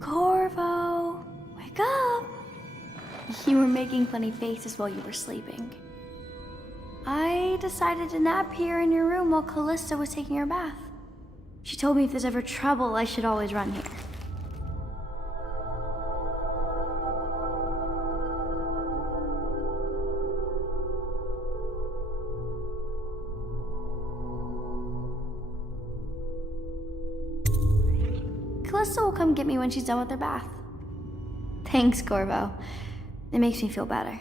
Corvo, wake up! You were making funny faces while you were sleeping. I decided to nap here in your room while Callista was taking her bath. She told me if there's ever trouble, I should always run here. Callista will come get me when she's done with her bath. Thanks, Corvo. It makes me feel better.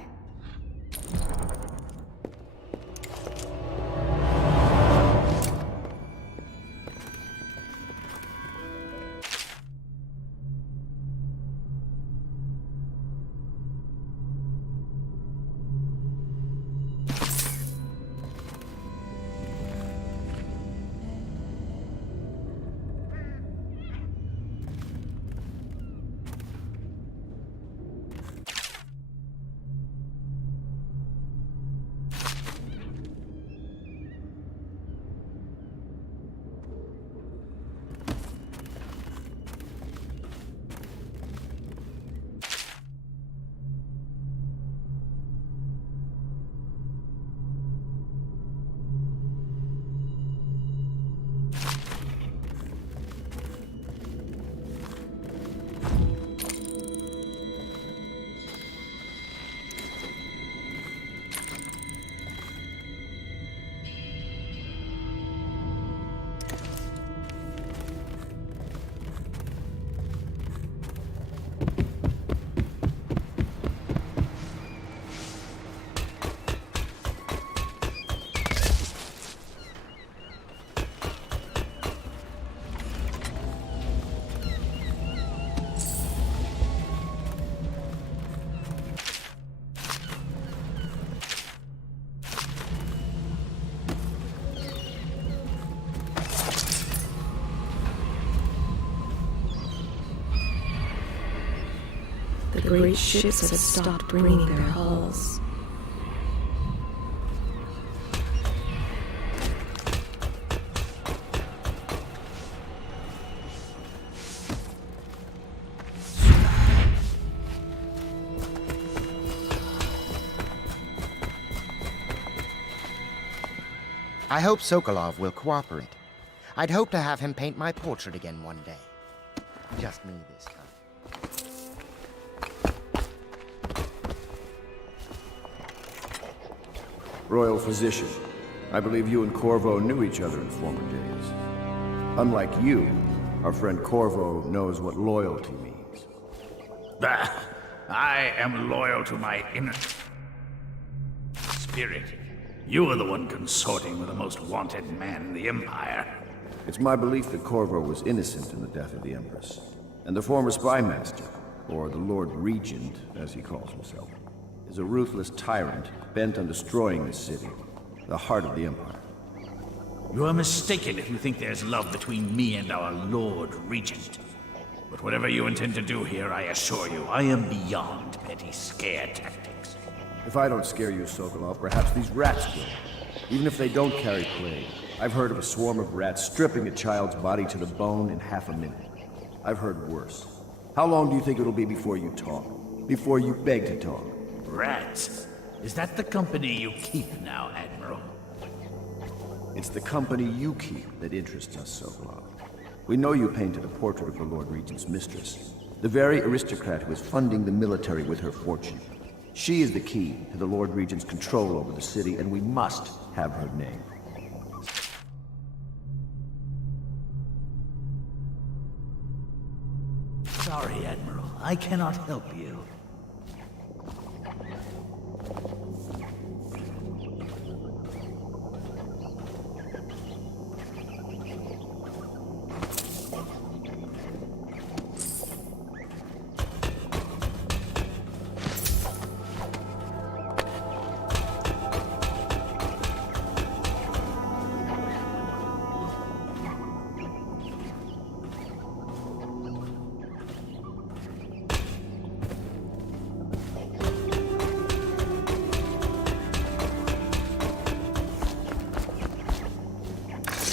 The great ships have stopped bringing their hulls. I hope Sokolov will cooperate. I'd hope to have him paint my portrait again one day. Just me this time. Royal Physician, I believe you and Corvo knew each other in former days. Unlike you, our friend Corvo knows what loyalty means. Bah! I am loyal to my inner spirit. You are the one consorting with the most wanted man in the Empire. It's my belief that Corvo was innocent in the death of the Empress, and the former spy master, or the Lord Regent, as he calls himself, is a ruthless tyrant bent on destroying this city, the heart of the Empire. You are mistaken if you think there's love between me and our Lord Regent. But whatever you intend to do here, I assure you, I am beyond petty scare tactics. If I don't scare you, Sokolov, perhaps these rats will. Even if they don't carry plague, I've heard of a swarm of rats stripping a child's body to the bone in half a minute. I've heard worse. How long do you think it'll be before you talk? Before you beg to talk? Rats? Is that the company you keep now, Admiral? It's the company you keep that interests us, Sokolov. We know you painted a portrait of the Lord Regent's mistress. The very aristocrat who is funding the military with her fortune. She is the key to the Lord Regent's control over the city, and we must have her name. Sorry, Admiral. I cannot help you.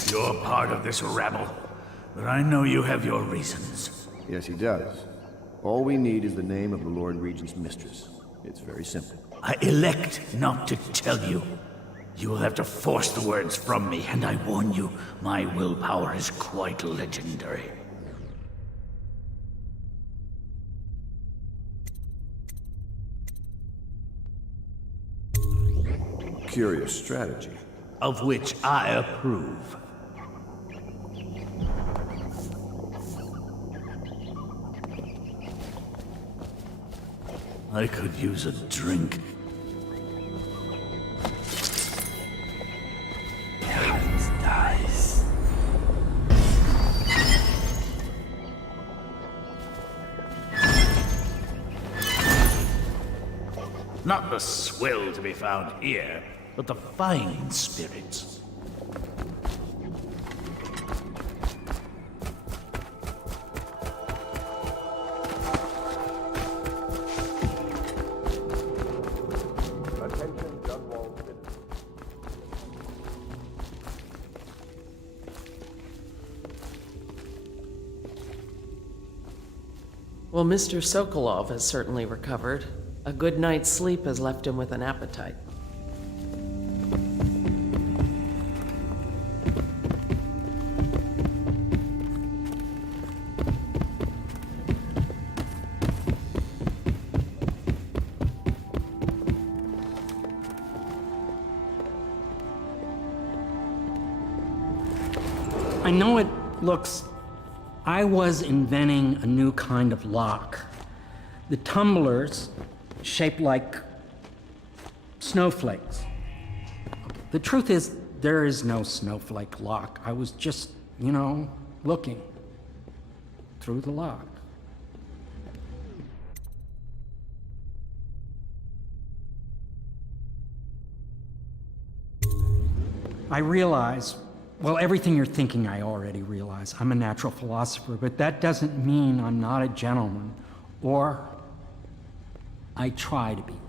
You're part of this rabble, but I know you have your reasons. Yes, he does. All we need is the name of the Lord Regent's mistress. It's very simple. I elect not to tell you. You will have to force the words from me, and I warn you, my willpower is quite legendary. Curious strategy. Of which I approve. I could use a drink. Nice. Not the swill to be found here, but the fine spirits. Attention, Dunwall citizens. Well, Mr. Sokolov has certainly recovered. A good night's sleep has left him with an appetite. I know it looks... I was inventing a new kind of lock. The tumblers, shaped like snowflakes. The truth is, there is no snowflake lock. I was just, looking through the lock. I realize, well, everything you're thinking I already realize. I'm a natural philosopher, but that doesn't mean I'm not a gentleman, or I try to be one.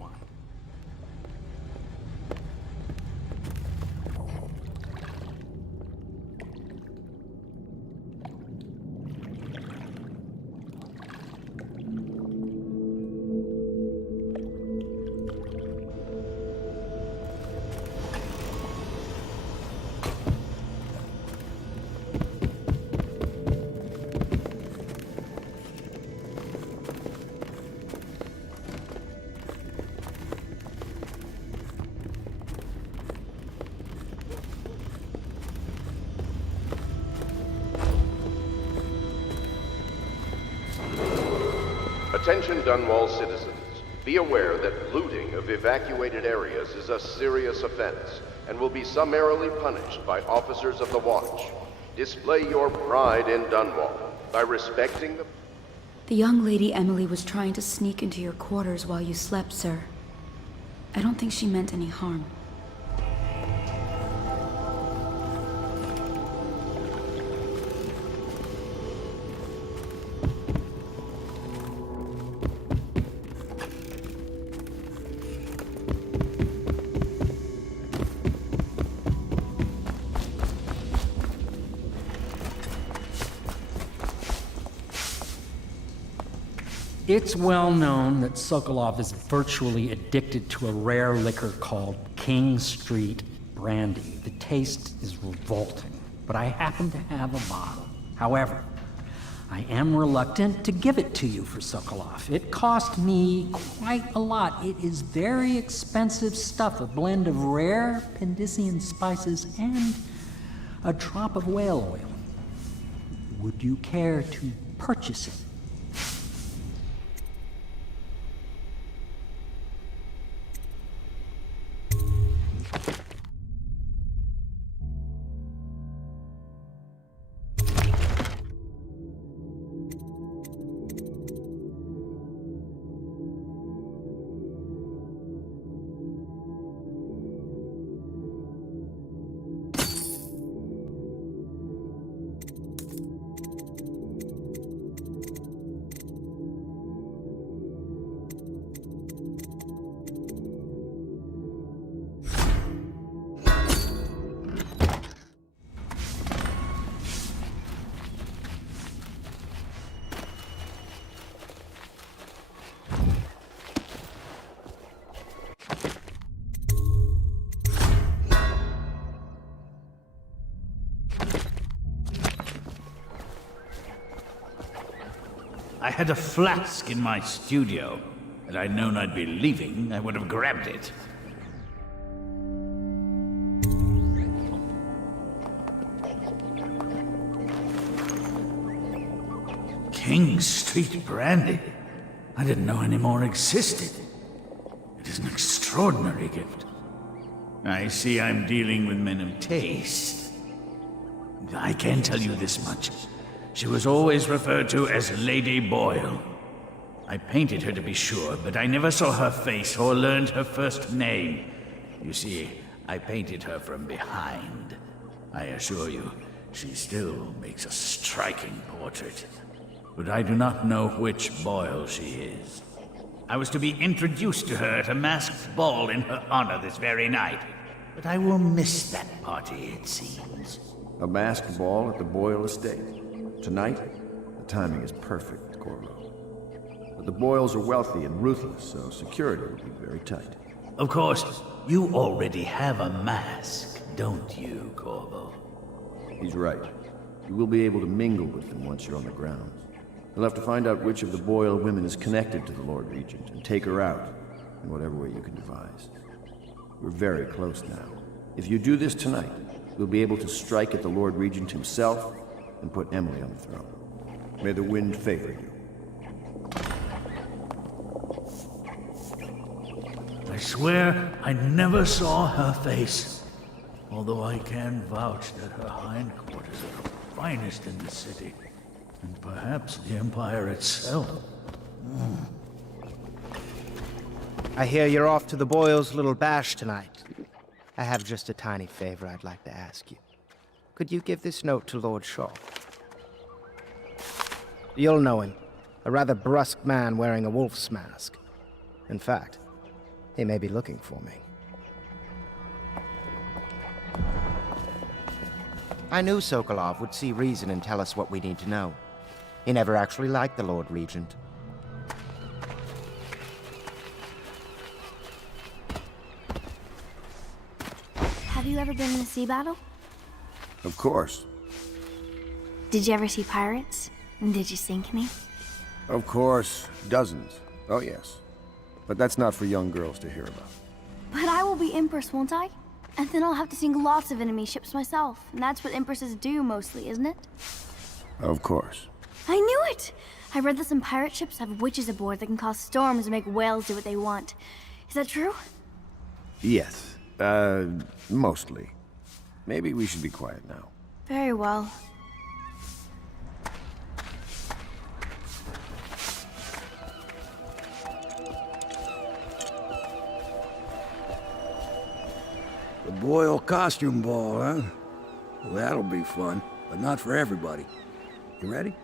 Attention Dunwall citizens. Be aware that looting of evacuated areas is a serious offense and will be summarily punished by officers of the Watch. Display your pride in Dunwall by respecting the... The young lady Emily was trying to sneak into your quarters while you slept, sir. I don't think she meant any harm. It's well known that Sokolov is virtually addicted to a rare liquor called King Street Brandy. The taste is revolting, but I happen to have a bottle. However, I am reluctant to give it to you for Sokolov. It cost me quite a lot. It is very expensive stuff, a blend of rare Pendician spices and a drop of whale oil. Would you care to purchase it? I had a flask in my studio. Had I known I'd be leaving, I would have grabbed it. King Street brandy? I didn't know any more existed. It is an extraordinary gift. I see I'm dealing with men of taste. I can tell you this much. She was always referred to as Lady Boyle. I painted her to be sure, but I never saw her face or learned her first name. You see, I painted her from behind. I assure you, she still makes a striking portrait. But I do not know which Boyle she is. I was to be introduced to her at a masked ball in her honor this very night. But I will miss that party, it seems. A masked ball at the Boyle estate. Tonight? The timing is perfect, Corvo. But the Boyles are wealthy and ruthless, so security will be very tight. Of course, you already have a mask, don't you, Corvo? He's right. You will be able to mingle with them once you're on the grounds. You'll have to find out which of the Boyle women is connected to the Lord Regent and take her out in whatever way you can devise. We're very close now. If you do this tonight, we'll be able to strike at the Lord Regent himself and put Emily on the throne. May the wind favor you. I swear I never saw her face. Although I can vouch that her hindquarters are the finest in the city. And perhaps the Empire itself. I hear you're off to the Boyles' little bash tonight. I have just a tiny favor I'd like to ask you. Could you give this note to Lord Shaw? You'll know him. A rather brusque man wearing a wolf's mask. In fact, he may be looking for me. I knew Sokolov would see reason and tell us what we need to know. He never actually liked the Lord Regent. Have you ever been in a sea battle? Of course. Did you ever see pirates? And did you sink any? Of course. Dozens. Oh, yes. But that's not for young girls to hear about. But I will be Empress, won't I? And then I'll have to sink lots of enemy ships myself. And that's what Empresses do mostly, isn't it? Of course. I knew it! I read that some pirate ships have witches aboard that can cause storms and make whales do what they want. Is that true? Yes. Mostly. Maybe we should be quiet now. Very well. The Boyle costume ball, huh? Well, that'll be fun, but not for everybody. You ready?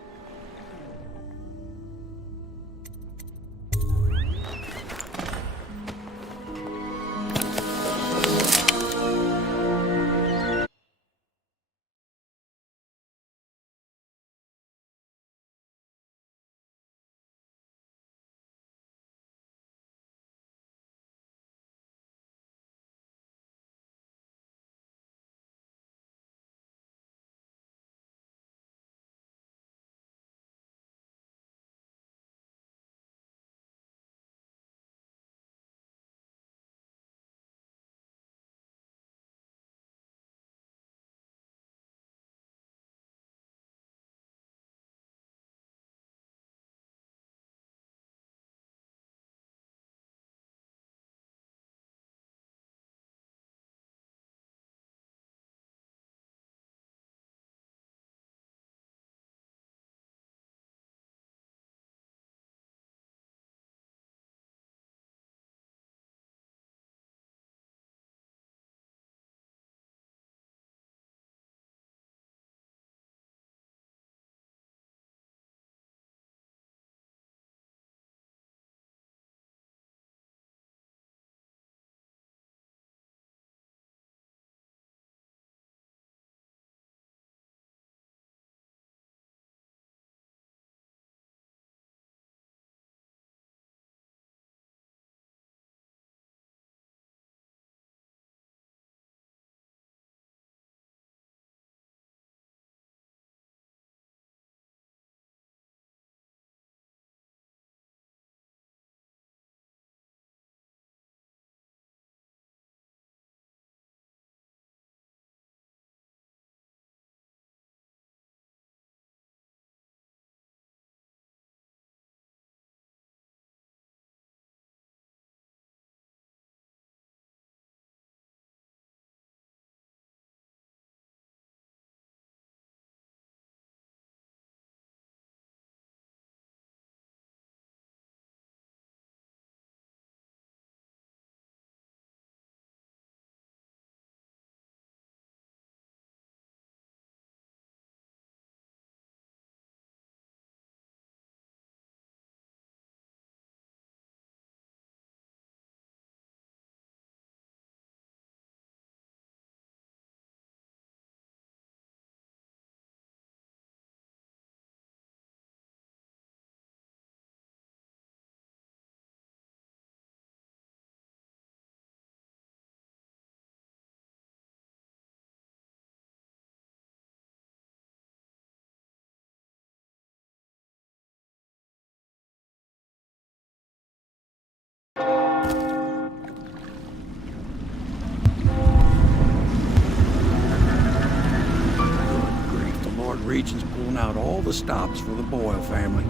Interrogation's pulling out all the stops for the Boyle family.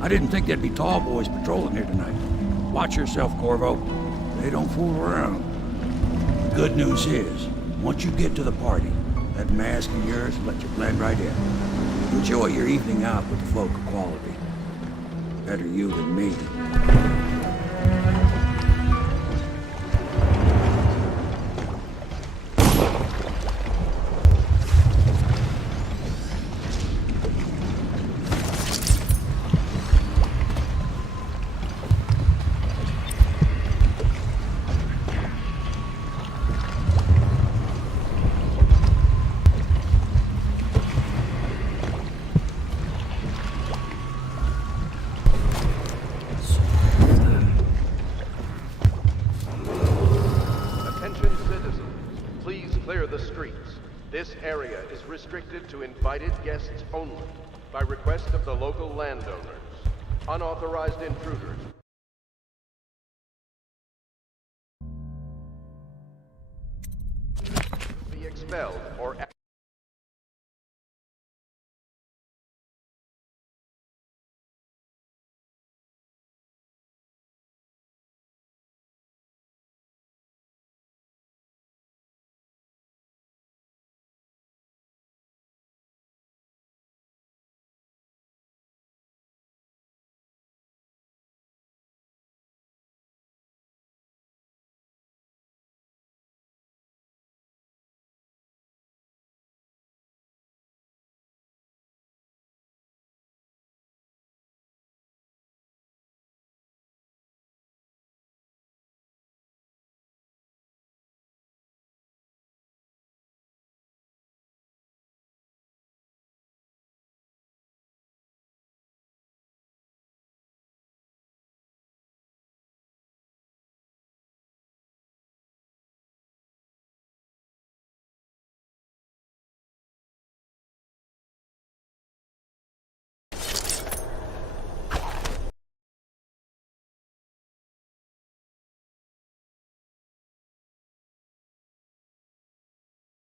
I didn't think there'd be tall boys patrolling here tonight. Watch yourself, Corvo. They don't fool around. The good news is, once you get to the party, that mask of yours will let you blend right in. Enjoy your evening out with the folk of quality. Better you than me. This area is restricted to invited guests only, by request of the local landowners. Unauthorized intruders be expelled or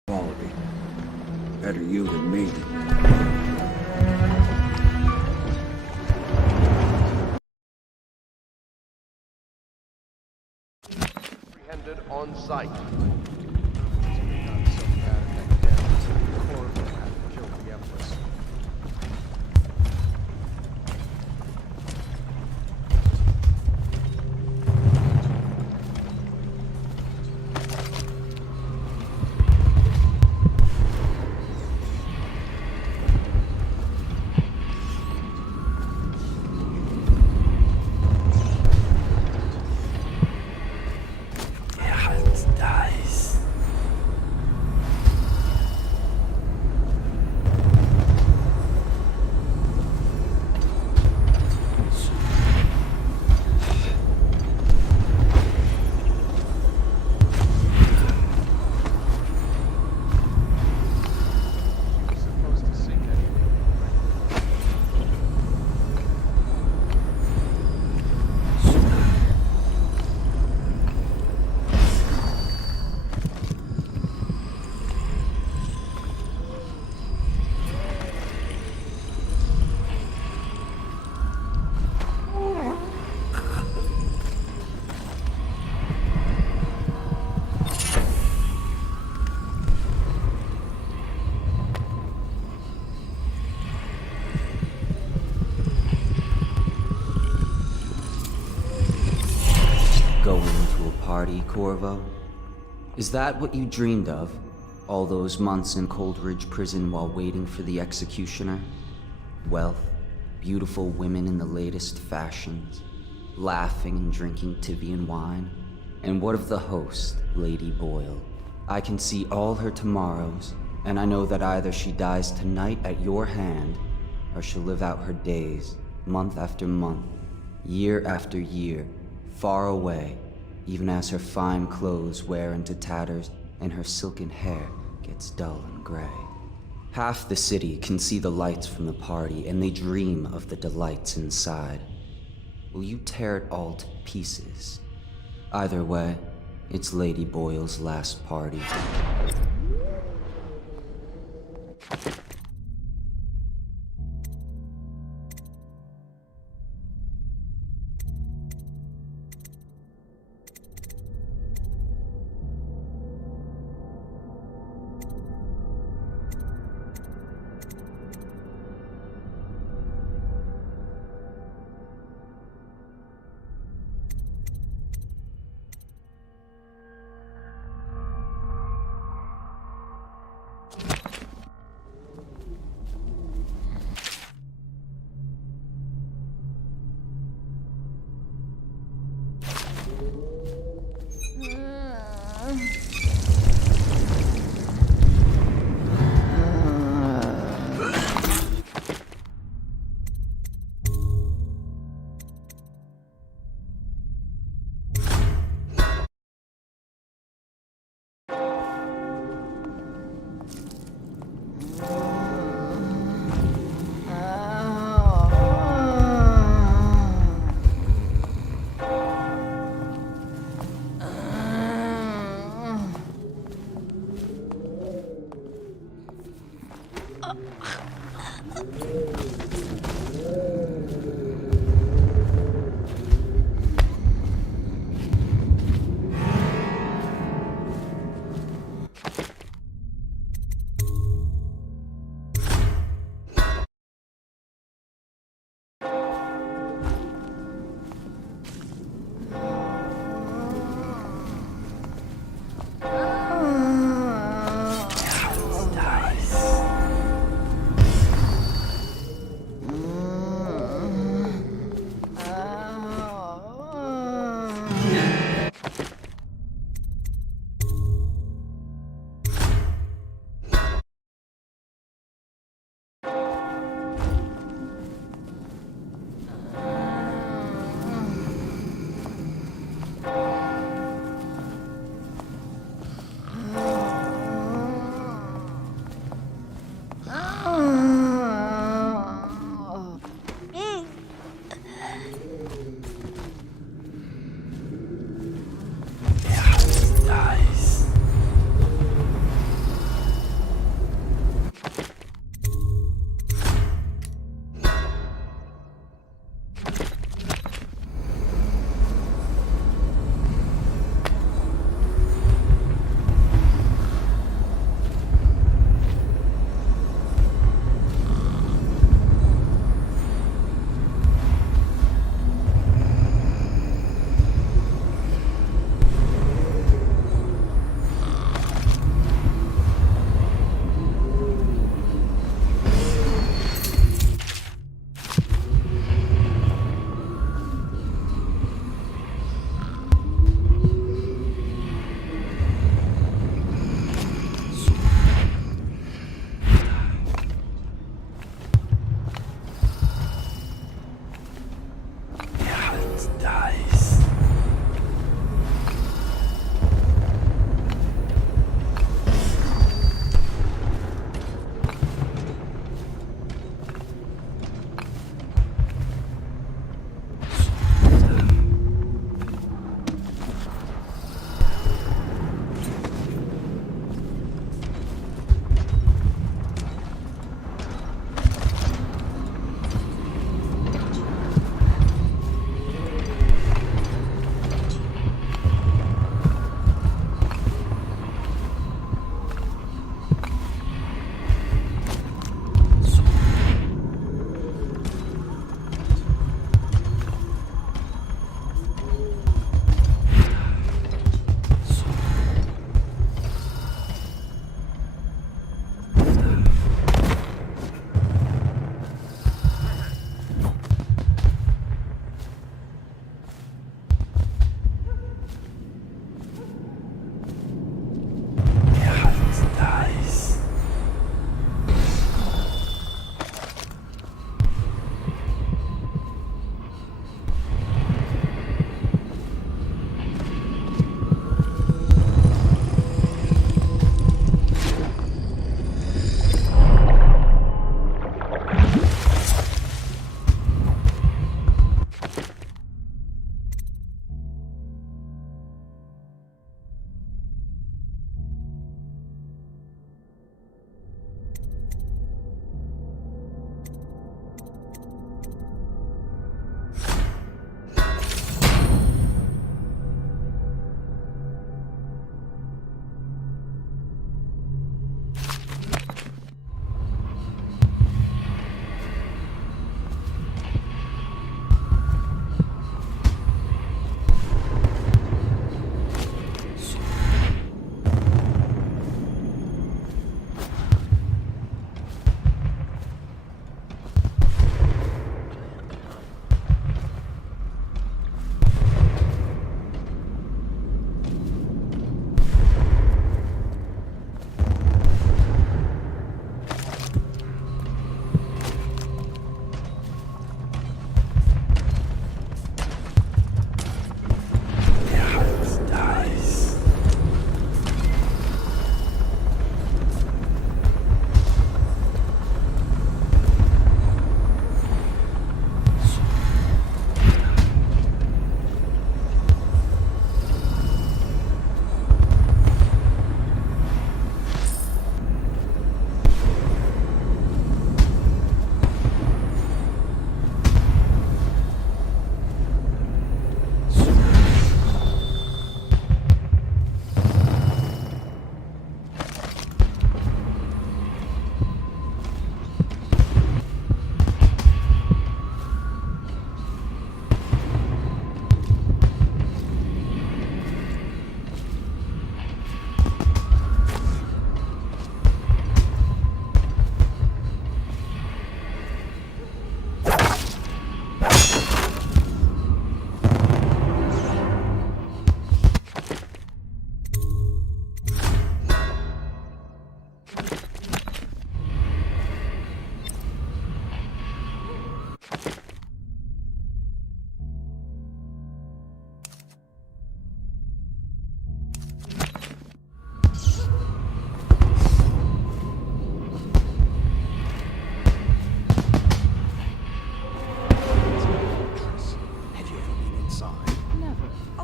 Quality. Better you than me. apprehended on site. Going to a party, Corvo? Is that what you dreamed of? All those months in Coldridge Prison while waiting for the executioner? Wealth, beautiful women in the latest fashions, laughing and drinking Tivian wine? And what of the host, Lady Boyle? I can see all her tomorrows, and I know that either she dies tonight at your hand, or she'll live out her days, month after month, year after year, far away, even as her fine clothes wear into tatters and her silken hair gets dull and gray. Half the city can see the lights from the party, and they dream of the delights inside. Will you tear it all to pieces? Either way, it's Lady Boyle's last party.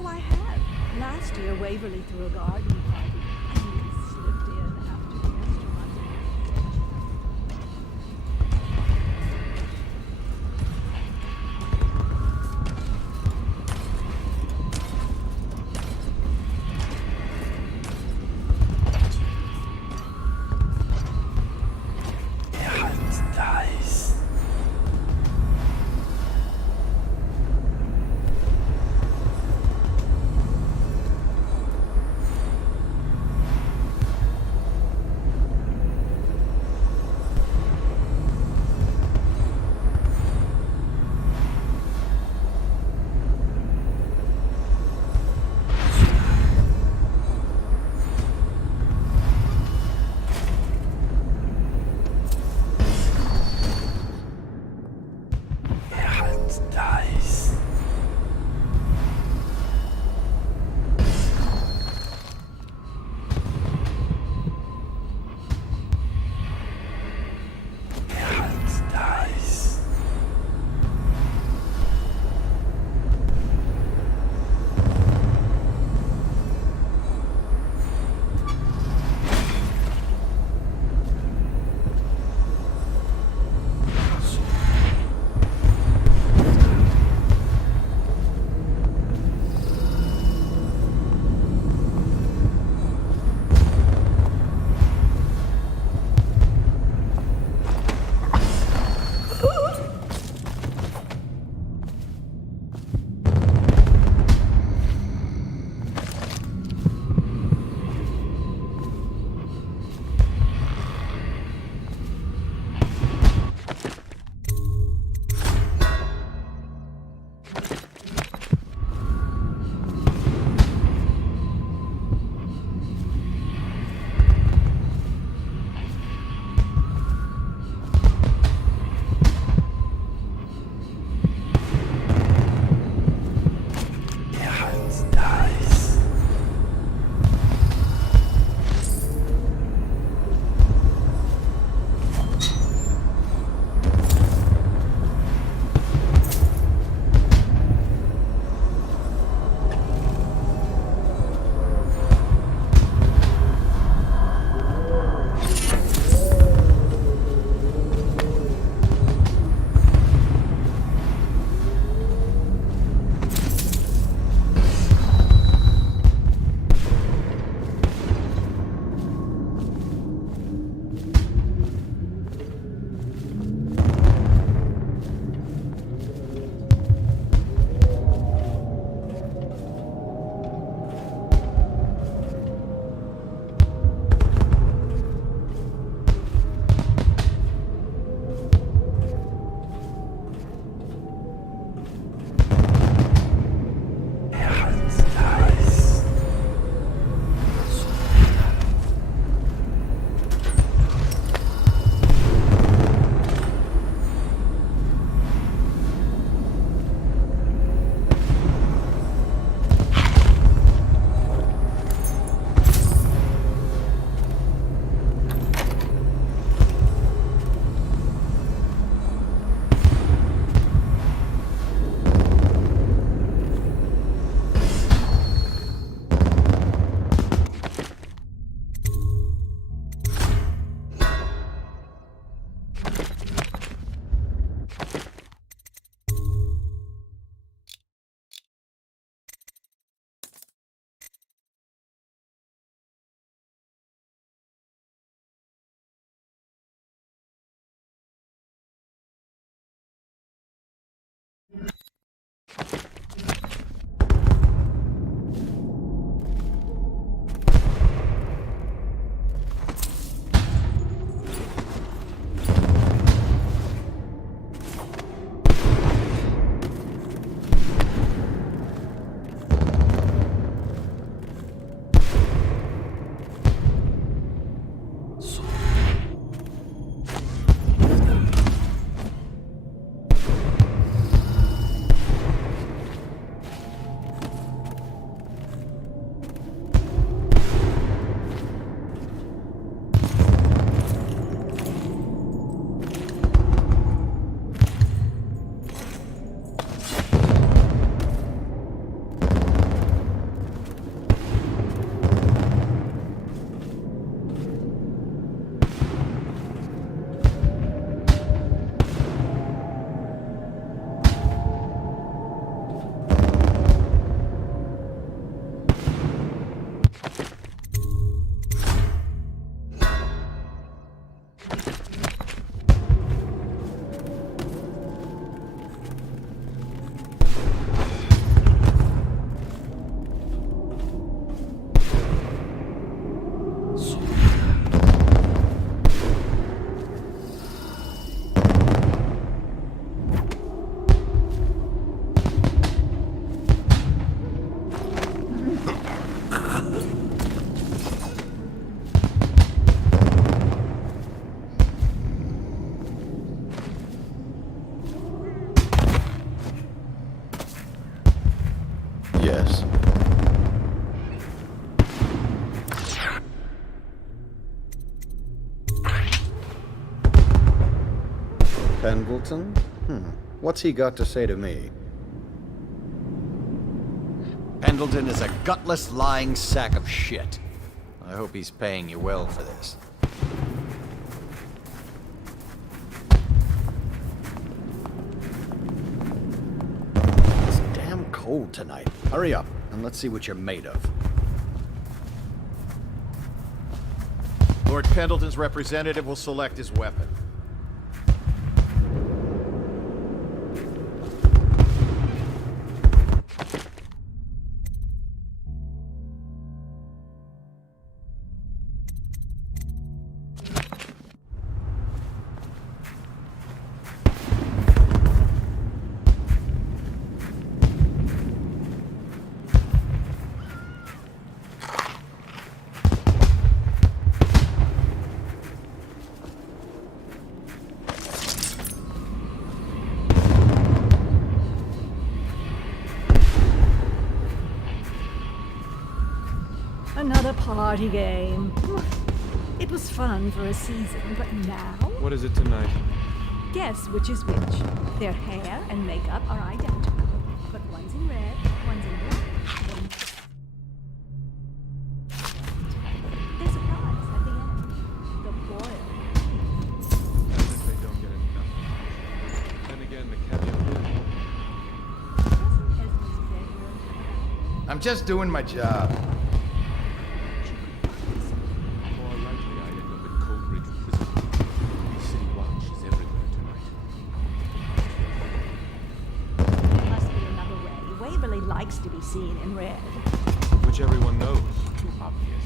Oh, I have. Last year, Waverly threw a garden party, and we slipped in after the restaurant. Nice. this. Pendleton? What's he got to say to me? Pendleton is a gutless, lying sack of shit. I hope he's paying you well for this. It's damn cold tonight. Hurry up, and let's see what you're made of. Lord Pendleton's representative will select his weapon. Another party game. It was fun for a season, but now? What is it tonight? Guess which is which. Their hair and makeup are identical, but one's in red, one's in black. There's a prize at the end. The boil. As if they don't get enough. Then again, the caveat is... Wasn't Esme's bedroom? I'm just doing my job. More likely I'd end up in Coldridge Prison. The city watch is everywhere tonight. There must be another way. Waverly likes to be seen in red. Which everyone knows. Too obvious.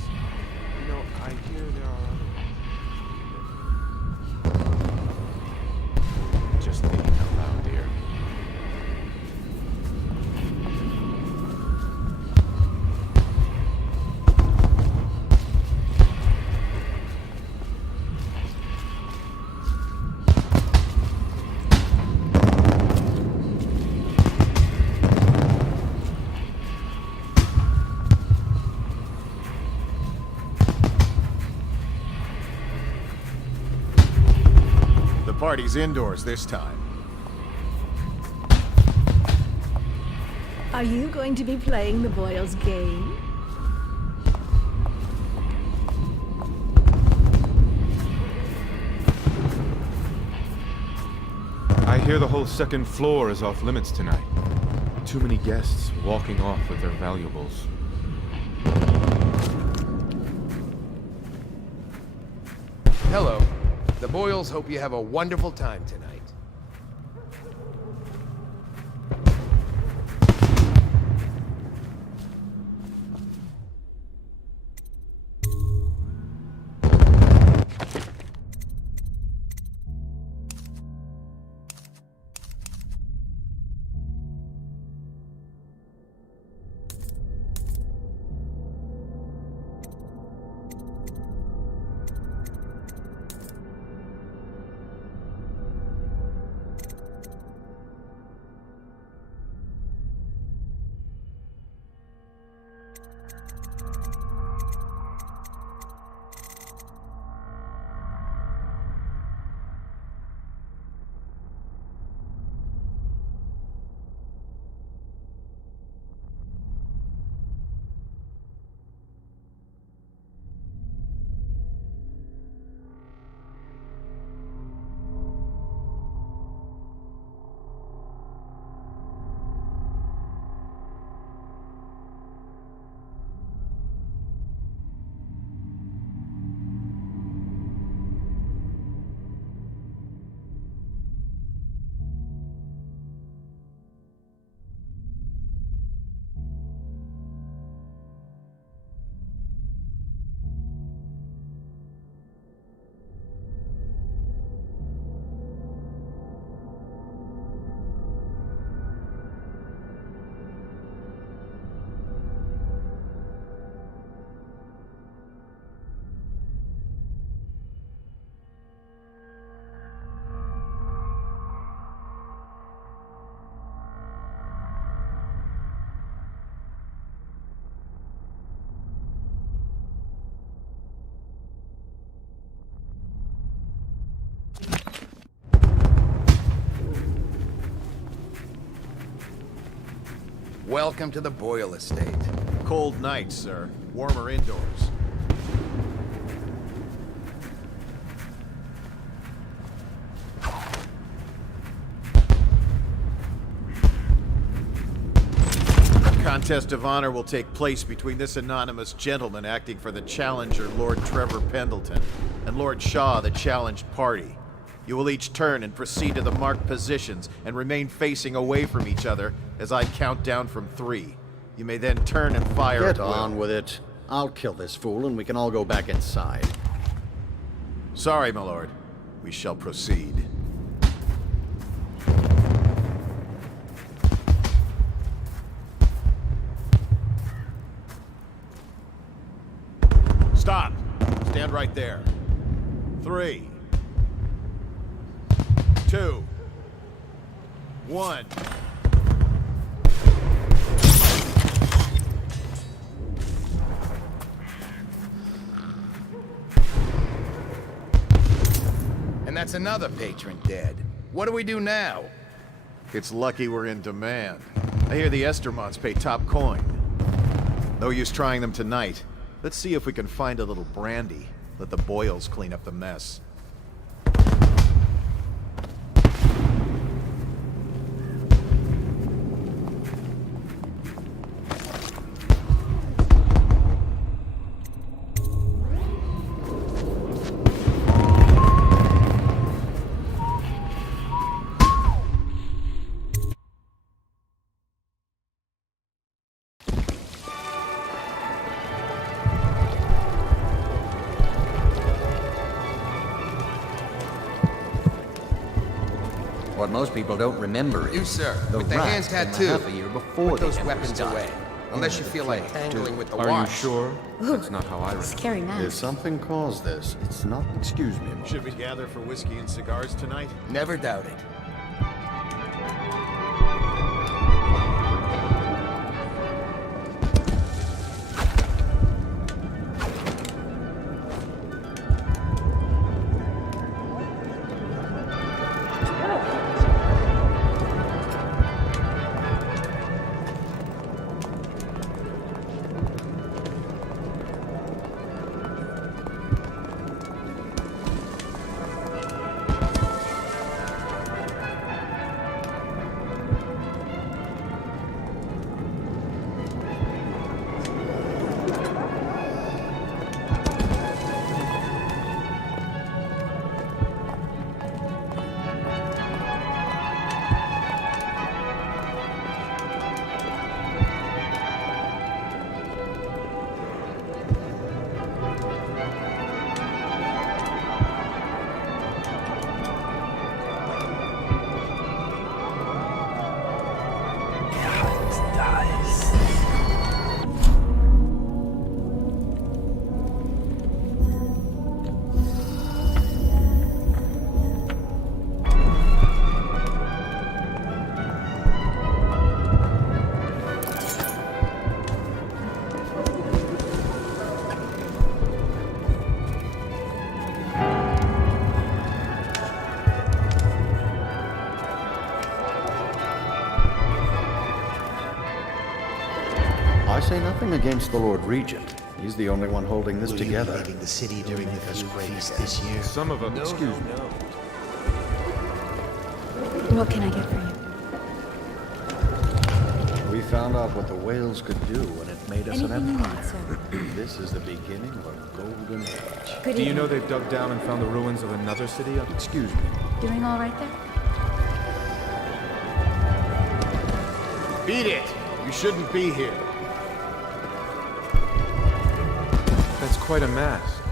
You know, I hear there are other... Just thinking out loud, dear. The party's indoors this time. Are you going to be playing the Boyle's game? I hear the whole second floor is off limits tonight. Too many guests walking off with their valuables. Hello. The Boyles hope you have a wonderful time tonight. Welcome to the Boyle Estate. Cold night, sir. Warmer indoors. Contest of honor will take place between this anonymous gentleman acting for the challenger, Lord Trevor Pendleton, and Lord Shaw, the challenged party. You will each turn and proceed to the marked positions and remain facing away from each other as I count down from 3. You may then turn and fire at Get will. on with it. I'll kill this fool and we can all go back inside. Sorry, my lord. We shall proceed. Stop! Stand right there. 3, 2, 1. And that's another patron dead. What do we do now? It's lucky we're in demand. I hear the Estermonts pay top coin. No use trying them tonight. Let's see if we can find a little brandy. Let the Boyles clean up the mess. What most people don't remember is... You, sir, the with the hand rats came tattoo. half a year before Put the those Emperor's weapons died. away. Unless you feel like tangling with the Are watch. you sure? That's not how I read it. Scary If mask. something caused this, it's not... Excuse me. Should we gather for whiskey and cigars tonight? Never doubt it. I say nothing against the Lord Regent. He's the only one holding this together. leaving the city during the feast this year? Some of us. Excuse me. What can I get for you? We found out what the whales could do, and it made us an Anything you empire. need, sir. This is the beginning of a golden age. Good Do you evening. know they've dug down and found the ruins of another city? Excuse me. Doing all right there? Beat it! You shouldn't be here. That's quite a mask.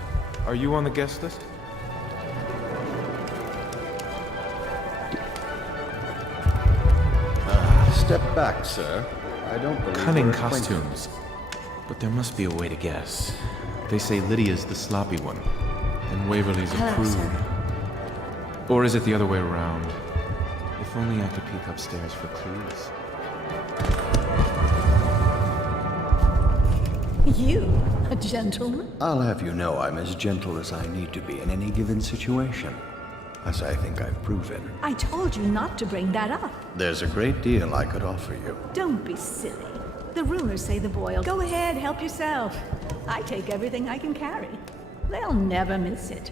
Are you on the guest list? Step back, sir. I don't believe Cunning we're acquainted. costumes. But there must be a way to guess. They say Lydia's the sloppy one, and Waverly's a Hello, prude. sir. Or is it the other way around? If only I could peek upstairs for clues. You, a gentleman? I'll have you know I'm as gentle as I need to be in any given situation. as I think I've proven. I told you not to bring that up. There's a great deal I could offer you. Don't be silly. The rumors say the Boyle. Go ahead, help yourself. I take everything I can carry. They'll never miss it.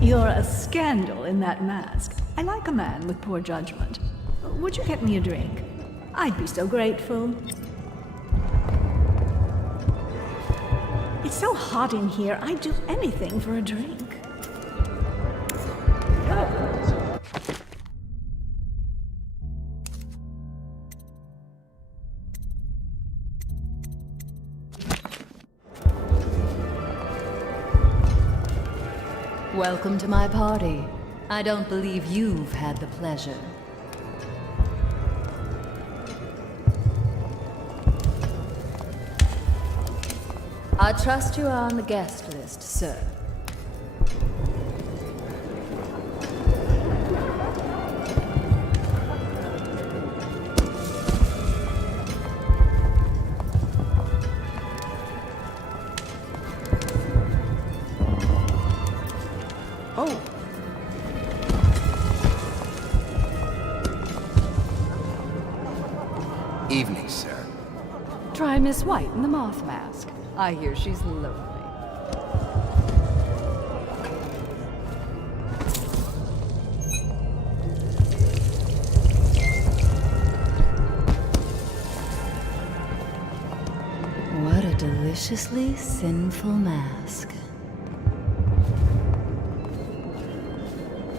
You're a scandal in that mask. I like a man with poor judgment. Would you get me a drink? I'd be so grateful. It's so hot in here, I'd do anything for a drink. Welcome to my party. I don't believe you've had the pleasure. I trust you are on the guest list, sir. Oh. Evening, sir. Try Miss White in the moth mask. I hear she's lonely. What a deliciously sinful mask.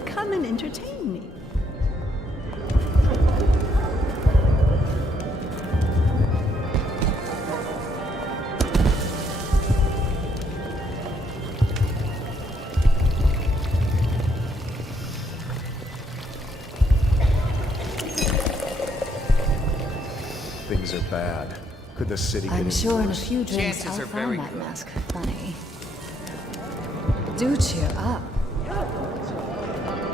Come and entertain me. Things are bad. Could the city get I'm any sure in a worse? few drinks I'll find that mask funny. Do cheer up.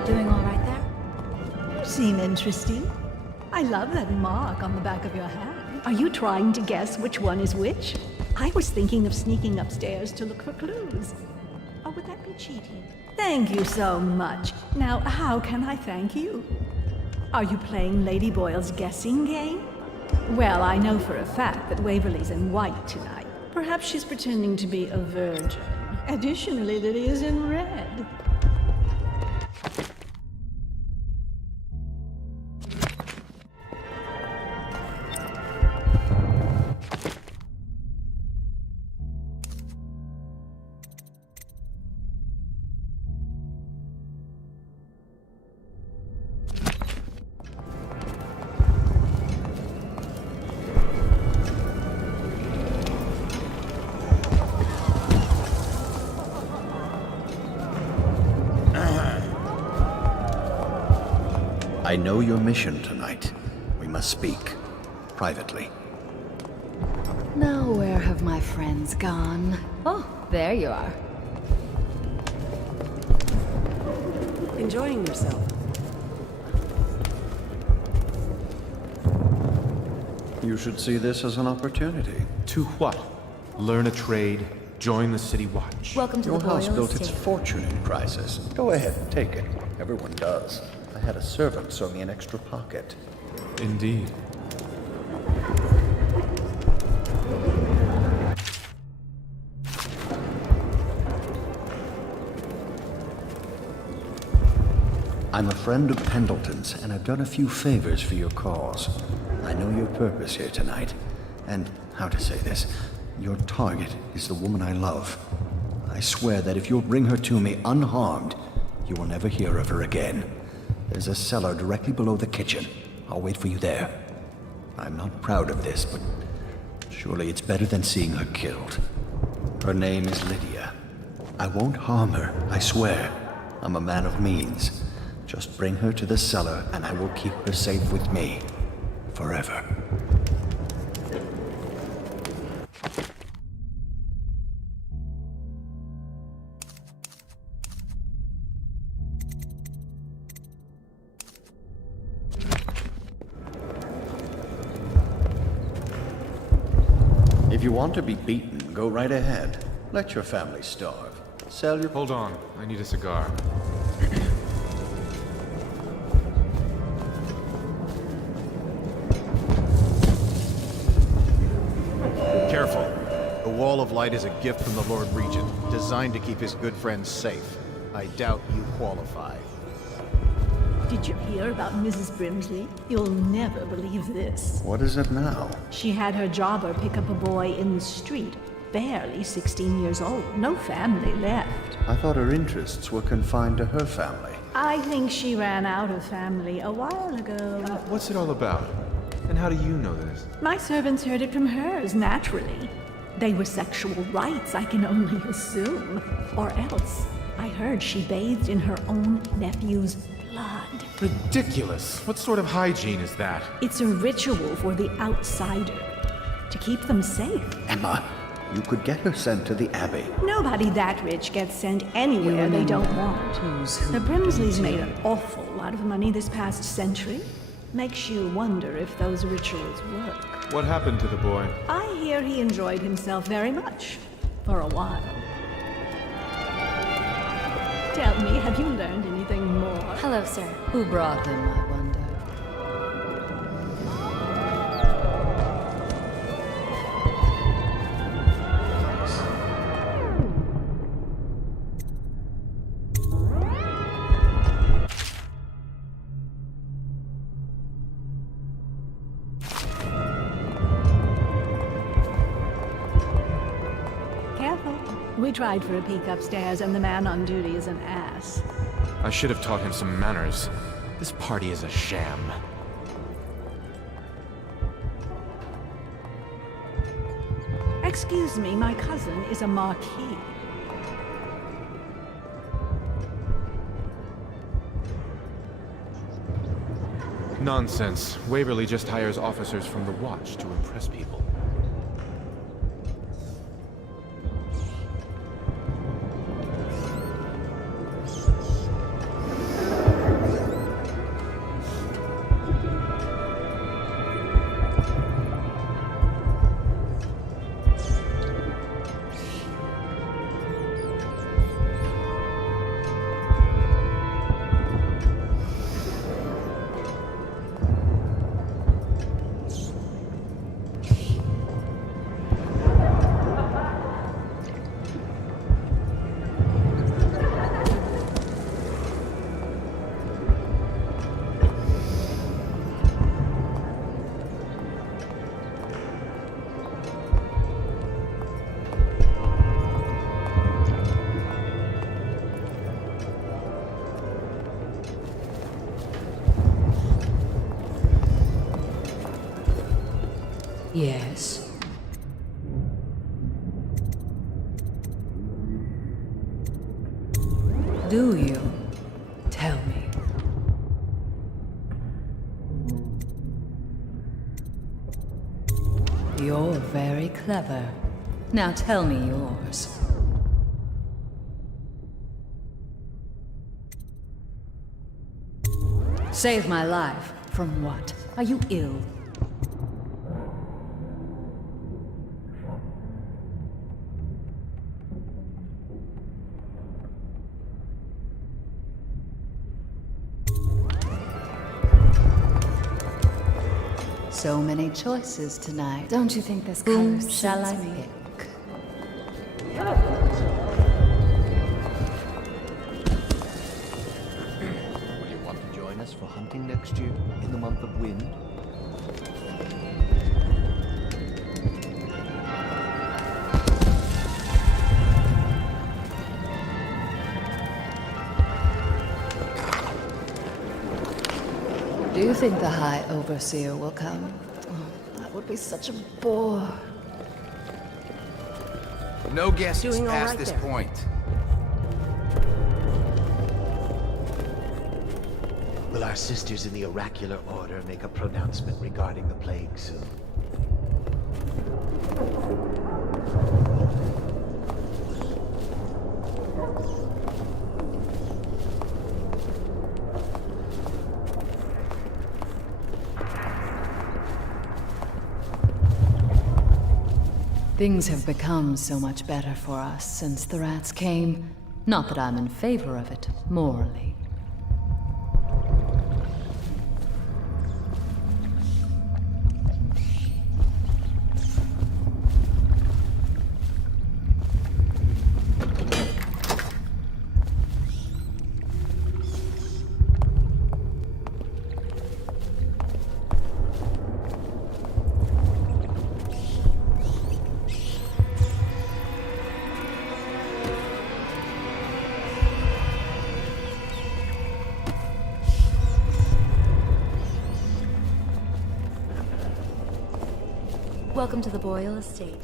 Doing all right there? You seem interesting. I love that mark on the back of your hand. Are you trying to guess which one is which? I was thinking of sneaking upstairs to look for clues. Or would that be cheating? Thank you so much. Now, how can I thank you? Are you playing Lady Boyle's guessing game? Well, I know for a fact that Waverly's in white tonight. Perhaps she's pretending to be a virgin. Additionally, Lydia's in red. I know your mission tonight. We must speak. Privately. Now where have my friends gone? Oh, there you are. Enjoying yourself? You should see this as an opportunity. To what? Learn a trade, join the City Watch. Welcome to Your the house Boyle built its estate. fortune in crisis. Go ahead, take it. Everyone does. I had a servant sew me an extra pocket. Indeed. I'm a friend of Pendleton's, and I've done a few favors for your cause. I know your purpose here tonight, and how to say this, your target is the woman I love. I swear that if you'll bring her to me unharmed, you will never hear of her again. There's a cellar directly below the kitchen. I'll wait for you there. I'm not proud of this, but surely it's better than seeing her killed. Her name is Lydia. I won't harm her, I swear. I'm a man of means. Just bring her to the cellar, and I will keep her safe with me. Forever. If you want to be beaten, go right ahead. Let your family starve. Sell your... Hold on, I need a cigar. Careful. The Wall of Light is a gift from the Lord Regent, designed to keep his good friends safe. I doubt you qualify. Did you hear about Mrs. Brimsley? You'll never believe this. What is it now? She had her jobber pick up a boy in the street, barely 16 years old. No family left. I thought her interests were confined to her family. I think she ran out of family a while ago. What's it all about? And how do you know this? My servants heard it from hers, naturally. They were sexual rights, I can only assume. Or else, I heard she bathed in her own nephew's blood. Ridiculous. What sort of hygiene is that? It's a ritual for the outsider, to keep them safe. Emma, you could get her sent to the Abbey. Nobody that rich gets sent anywhere they don't want. The Brimsleys made an awful lot of money this past century. Makes you wonder if those rituals work. What happened to the boy? I hear he enjoyed himself very much. For a while. Tell me, have you learned anything more? Hello, sir. Who brought him, I wonder? Careful. We tried for a peek upstairs, and the man on duty is an ass. I should have taught him some manners. This party is a sham. Excuse me, my cousin is a marquis. Nonsense. Waverly just hires officers from the Watch to impress people. Yes. Do you? Tell me. You're very clever. Now tell me yours. Save my life. From what? Are you ill? So many choices tonight. Don't you think this color Whom suits shall I me? pick? Will you want to join us for hunting next year, in the month of wind? Do you think the High Overseer will come? Oh, that would be such a bore. No guesses Doing all past right this there. point. Will our sisters in the oracular order make a pronouncement regarding the plague soon? Things have become so much better for us since the rats came. Not that I'm in favor of it, morally. Welcome to the Boyle Estate.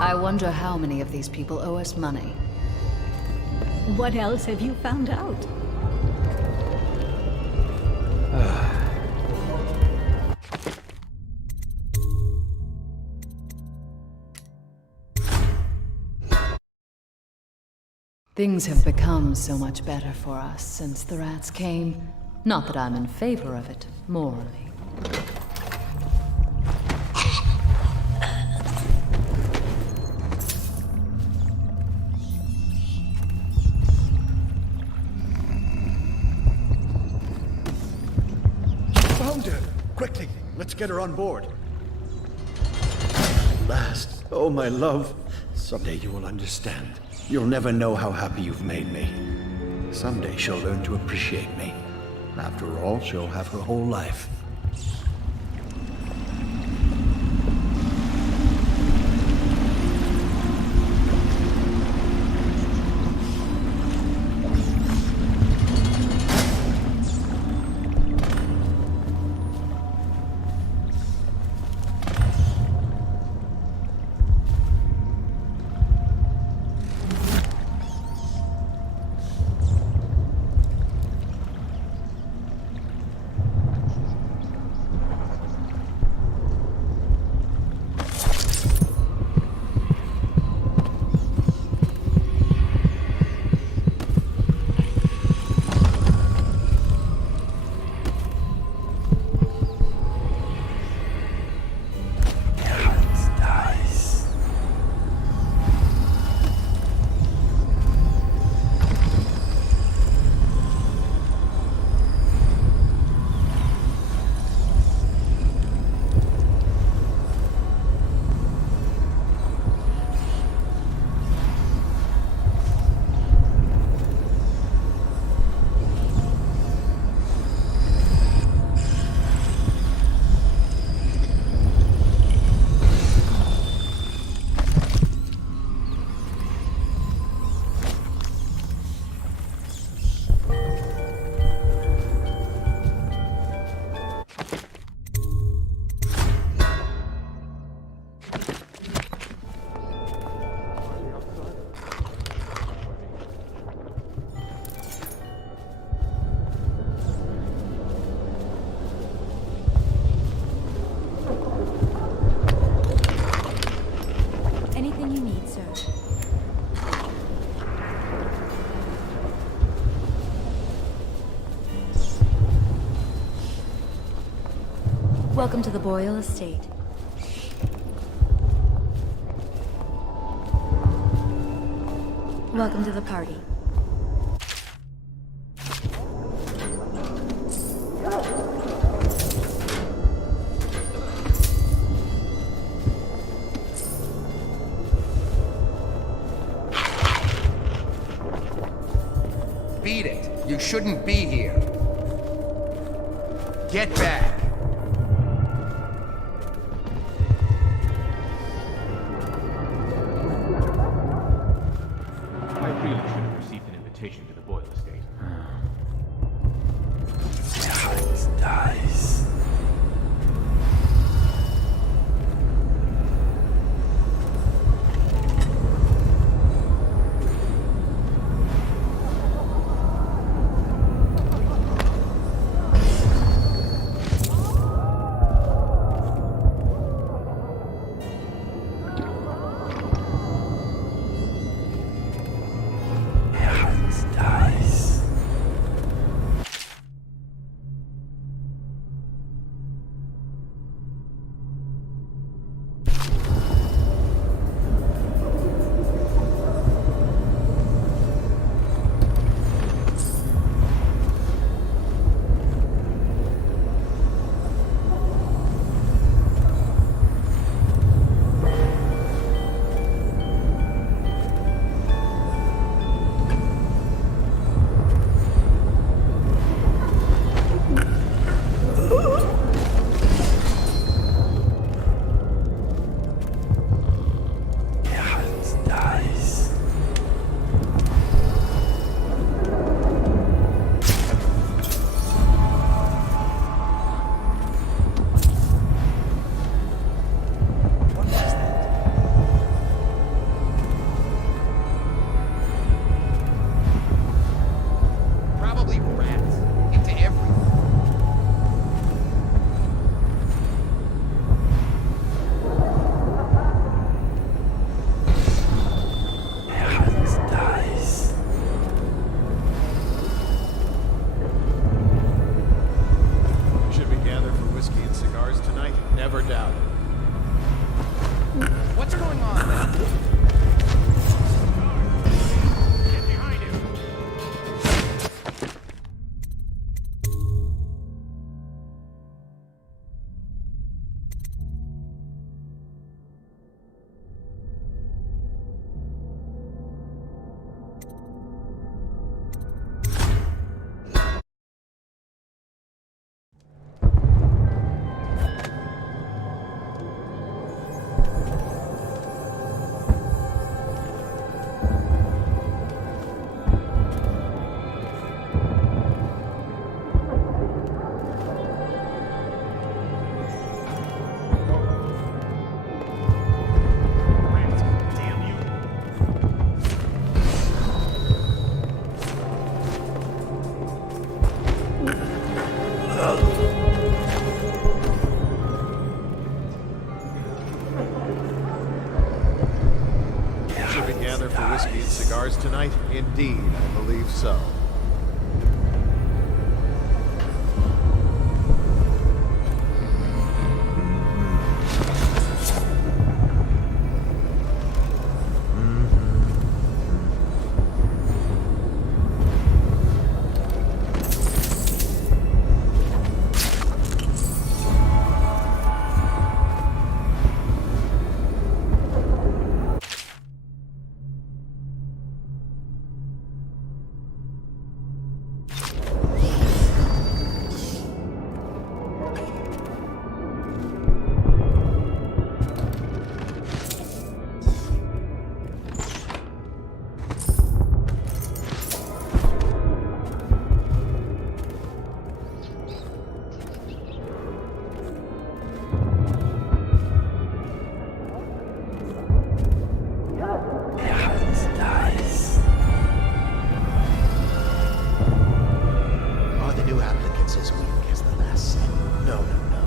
I wonder how many of these people owe us money. What else have you found out? Things have become so much better for us since the rats came. Not that I'm in favor of it, morally. Found her! Quickly, let's get her on board. At last, oh my love. Someday you will understand. You'll never know how happy you've made me. Someday she'll learn to appreciate me. After all, she'll have her whole life. Anything you need, sir. Welcome to the Boyle Estate. Welcome to the party. Beat it. You shouldn't be here. Get back. I really should have received an invitation to the Boyle Estate. Dice. Dice. never doubt it. What's going on, man? Get behind him! Should we gather for whiskey and cigars tonight? Indeed, I believe so. Are the new applicants as weak as the last set? No, no, no.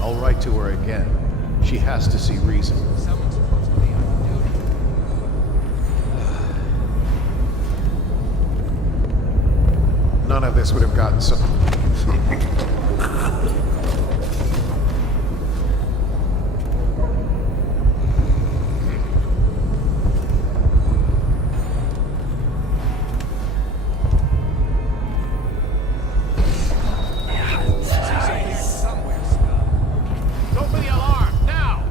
I'll write to her again. She has to see reason. Someone's supposed to be on duty. None of this would have gotten so... Go for the alarm, now!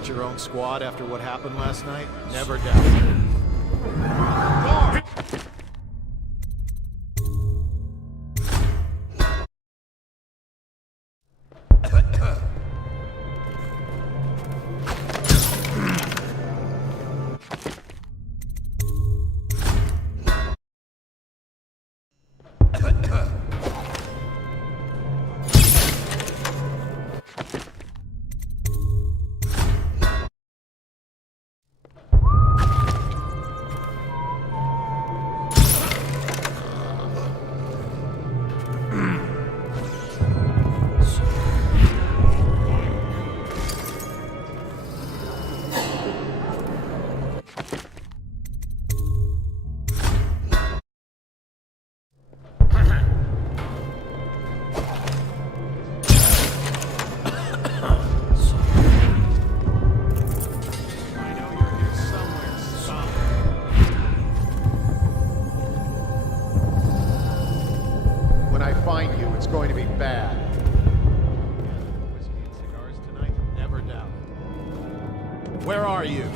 get your own squad after what happened last night? Never doubt it. When I find you, it's going to be bad. Whiskey and cigars tonight? Never doubt it. Where are you?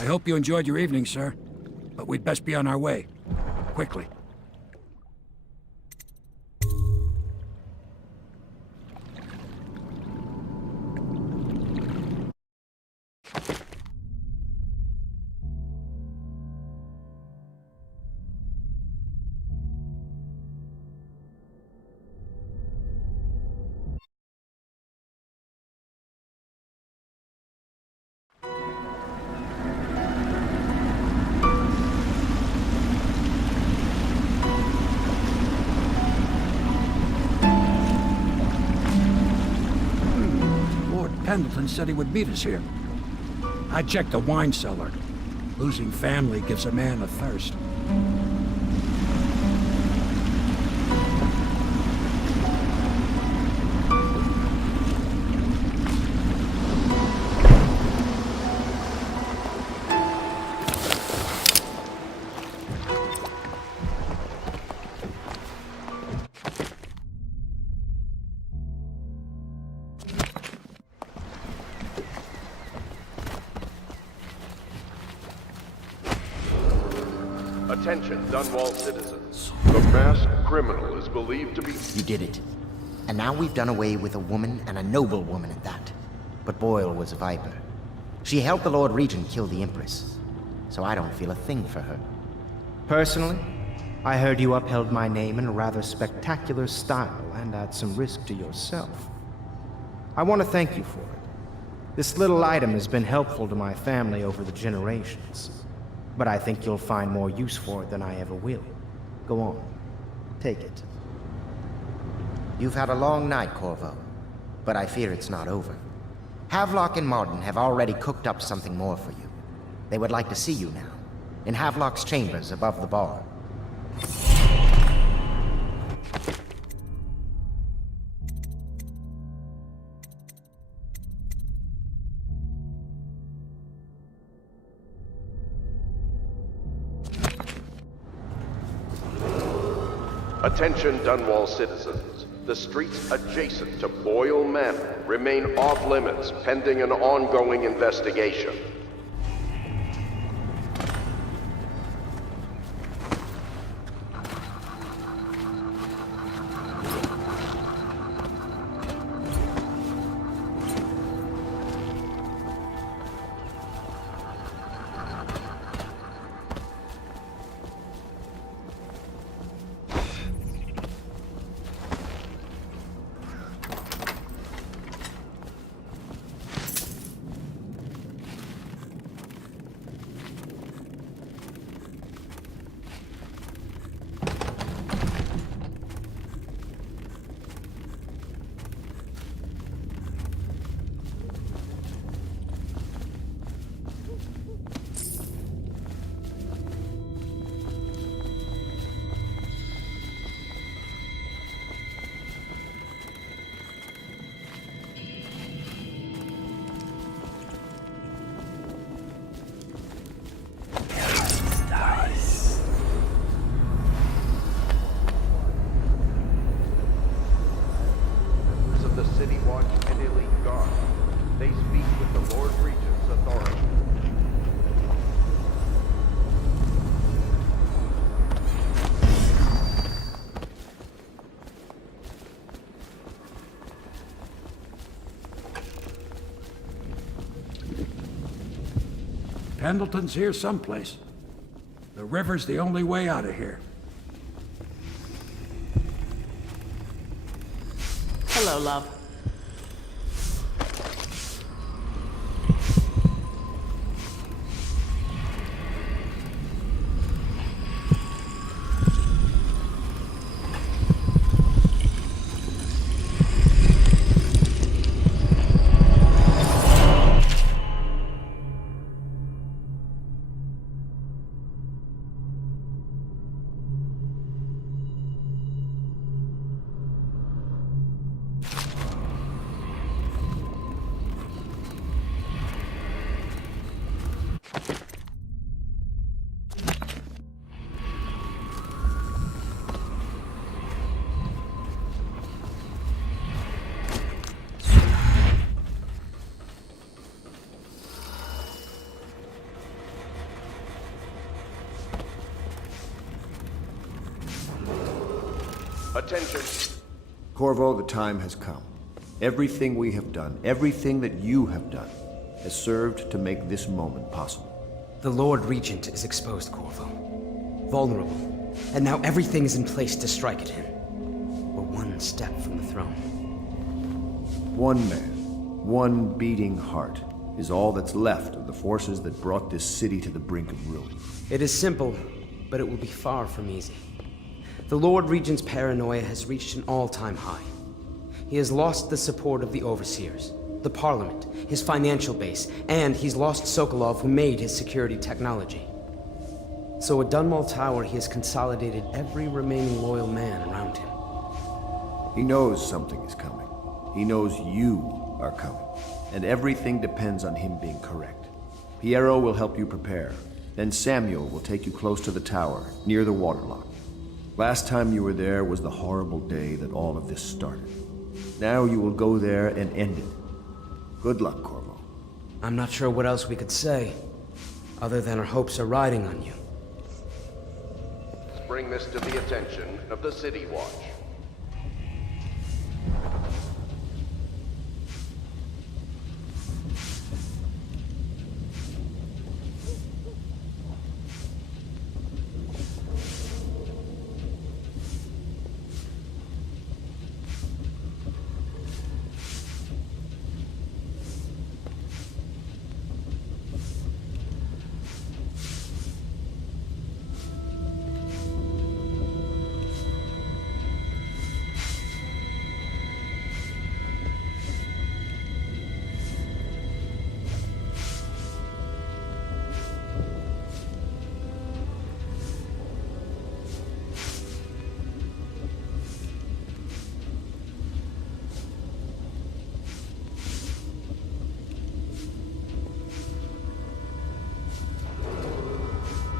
I hope you enjoyed your evening, sir. But we'd best be on our way. Quickly. Pendleton said he would meet us here. I checked the wine cellar. Losing family gives a man a thirst. Attention, Dunwall citizens. The masked criminal is believed to be... You did it. And now we've done away with a woman, and a noble woman at that. But Boyle was a viper. She helped the Lord Regent kill the Empress. So I don't feel a thing for her. Personally, I heard you upheld my name in a rather spectacular style and at some risk to yourself. I want to thank you for it. This little item has been helpful to my family over the generations. But I think you'll find more use for it than I ever will. Go on. Take it. You've had a long night, Corvo. But I fear it's not over. Havelock and Martin have already cooked up something more for you. They would like to see you now, in Havelock's chambers above the bar. Attention, Dunwall citizens. The streets adjacent to Boyle Manor remain off-limits pending an ongoing investigation. Pendleton's here someplace. The river's the only way out of here. Hello, love. Attention. Corvo, the time has come. Everything we have done, everything that you have done, has served to make this moment possible. The Lord Regent is exposed, Corvo. Vulnerable. And now everything is in place to strike at him. We're one step from the throne. One man, one beating heart, is all that's left of the forces that brought this city to the brink of ruin. It is simple, but it will be far from easy. The Lord Regent's paranoia has reached an all-time high. He has lost the support of the Overseers, the Parliament, his financial base, and he's lost Sokolov, who made his security technology. So at Dunwall Tower, he has consolidated every remaining loyal man around him. He knows something is coming. He knows you are coming. And everything depends on him being correct. Piero will help you prepare. Then Samuel will take you close to the tower, near the waterlock. Last time you were there was the horrible day that all of this started. Now you will go there and end it. Good luck, Corvo. I'm not sure what else we could say, other than our hopes are riding on you. Let's bring this to the attention of the City Watch.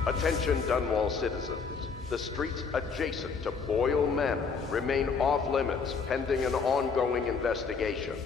Attention Dunwall citizens. The streets adjacent to Boyle Manor remain off limits pending an ongoing investigation.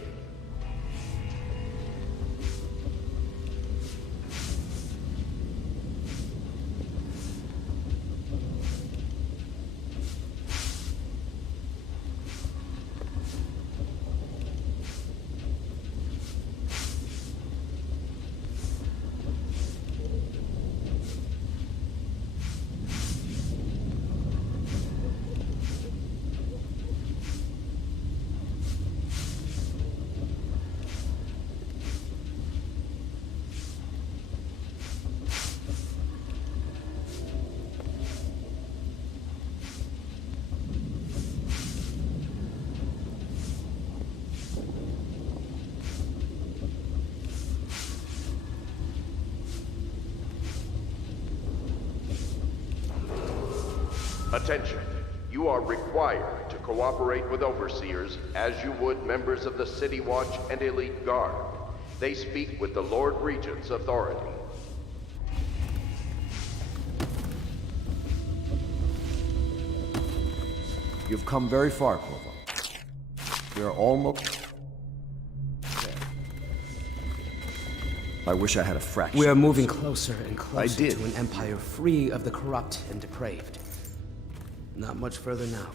Attention. You are required to cooperate with Overseers as you would members of the City Watch and Elite Guard. They speak with the Lord Regent's authority. You've come very far, Corvo. You're almost there. I wish I had a fraction. We are moving closer and closer I did. to an empire free of the corrupt and depraved. Not much further now,